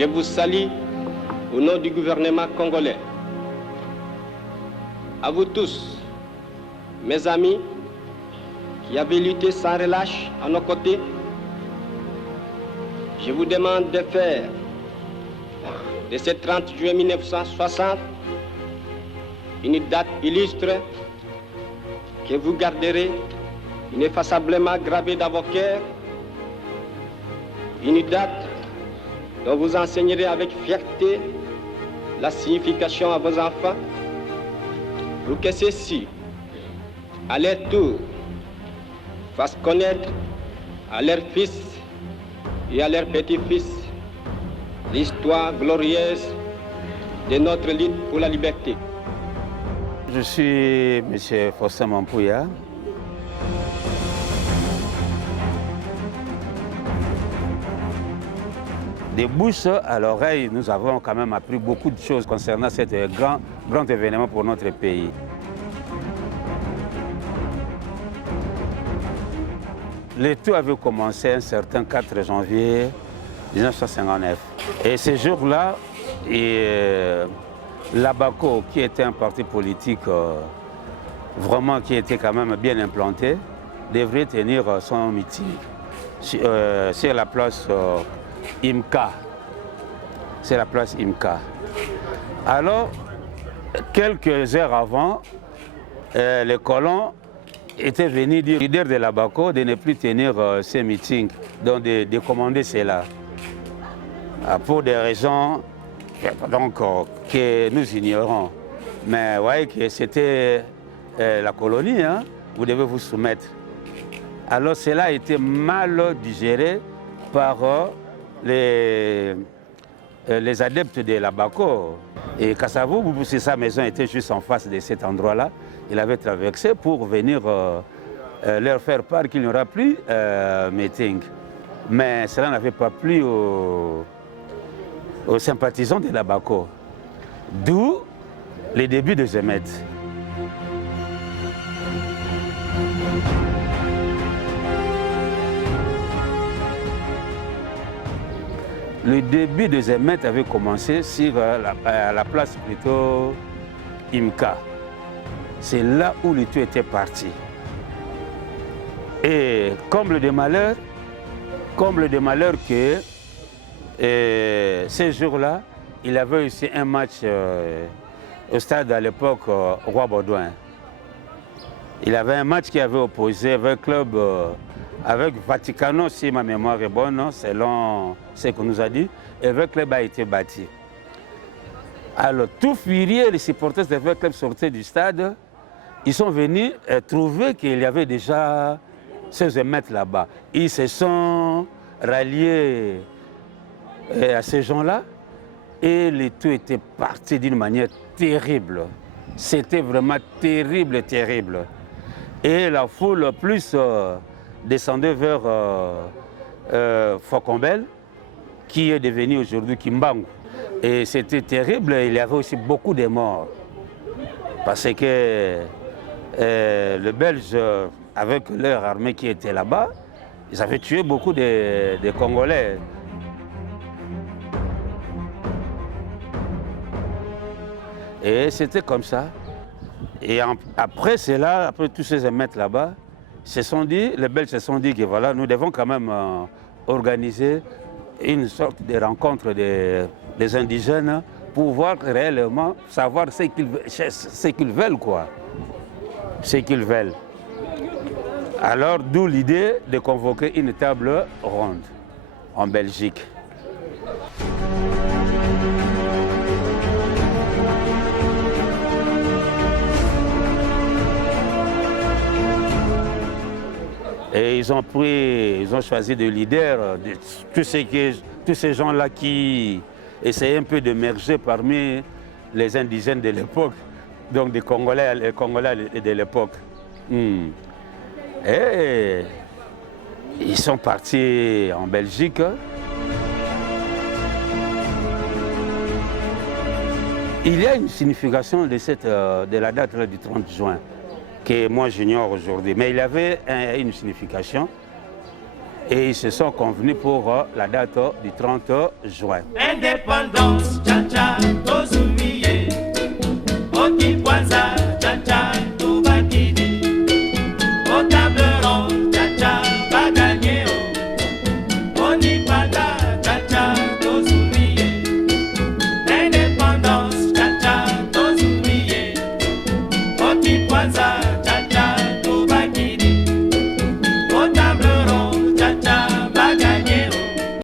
je vous salue au nom du gouvernement congolais. À vous tous, mes amis, qui avez lutté sans relâche à nos côtés, je vous demande de faire de ce 30 juin 1960 une date illustre que vous garderez ineffaçablement gravée dans vos cœurs, une date dont vous enseignerez avec fierté la signification à vos enfants, pour que ceux-ci, à leur tour, fassent connaître à leurs fils et à leurs petits-fils l'histoire glorieuse de notre lutte pour la liberté. Je suis M. Faustin Mampouya. Des bouches à l'oreille, nous avons quand même appris beaucoup de choses concernant cet grand événement pour notre pays. Le tout avait commencé un certain 4 janvier 1959. Et ce jour-là, l'Abaco, qui était un parti politique vraiment qui était quand même bien implanté, devrait tenir son meeting sur la place IMCA. C'est la place IMCA. Alors, quelques heures avant, les colons étaient venus dire au leader de l'Abaco de ne plus tenir ces meetings, donc de commander cela. Pour des raisons donc, que nous ignorons. Mais vous voyez que c'était la colonie, hein, vous devez vous soumettre. Alors cela a été mal digéré par les adeptes de l'Abaco. Et Kassavou, sa maison était juste en face de cet endroit-là. Il avait traversé pour venir leur faire part qu'il n'y aura plus meeting. Mais cela n'avait pas plu aux sympathisants de l'Abaco. D'où les débuts de Zemet. Le début de Zemet avait commencé sur la place plutôt IMCA. C'est là où le tout était parti. Et comble de malheur que ces jours-là, il avait aussi un match au stade à l'époque Roi Baudouin. Il avait un match qui avait opposé avec club, avec Vaticano, si ma mémoire est bonne, selon ce qu'on nous a dit, et le club a été bâti. Alors, tout furieux, les supporters de le club sortaient du stade, ils sont venus trouver qu'il y avait déjà 16 mètres là-bas. Ils se sont ralliés à ces gens-là et le tout était parti d'une manière terrible. C'était vraiment terrible, terrible. Et la foule plus descendait vers Fokombel, qui est devenu aujourd'hui Kimbangu. Et c'était terrible, il y avait aussi beaucoup de morts. Parce que les Belges, avec leur armée qui était là-bas, ils avaient tué beaucoup de Congolais. Et c'était comme ça. Et après cela, après tous ces émeutes là-bas, les Belges se sont dit que voilà, nous devons quand même organiser une sorte de rencontre des indigènes pour voir réellement, savoir ce qu'ils veulent, quoi. Ce qu'ils veulent. Alors, d'où l'idée de convoquer une table ronde en Belgique. Et ils ont choisi de leader de tous ces gens-là qui essayaient un peu d'émerger parmi les indigènes de l'époque, donc les Congolais de l'époque. Et ils sont partis en Belgique. Il y a une signification de la date du 30 juin. Que moi j'ignore aujourd'hui. Mais il avait une signification. et ils se sont convenus pour la date du 30 juin. Indépendance, tcha-tcha, tozumiye. Okikwanza, tcha-tcha, tubakidi. Au table ronde, tcha-tcha, bagagné. Onipanda, tcha-tcha, tozumiye. Indépendance, tcha-tcha, tozumiye. Okikwanza.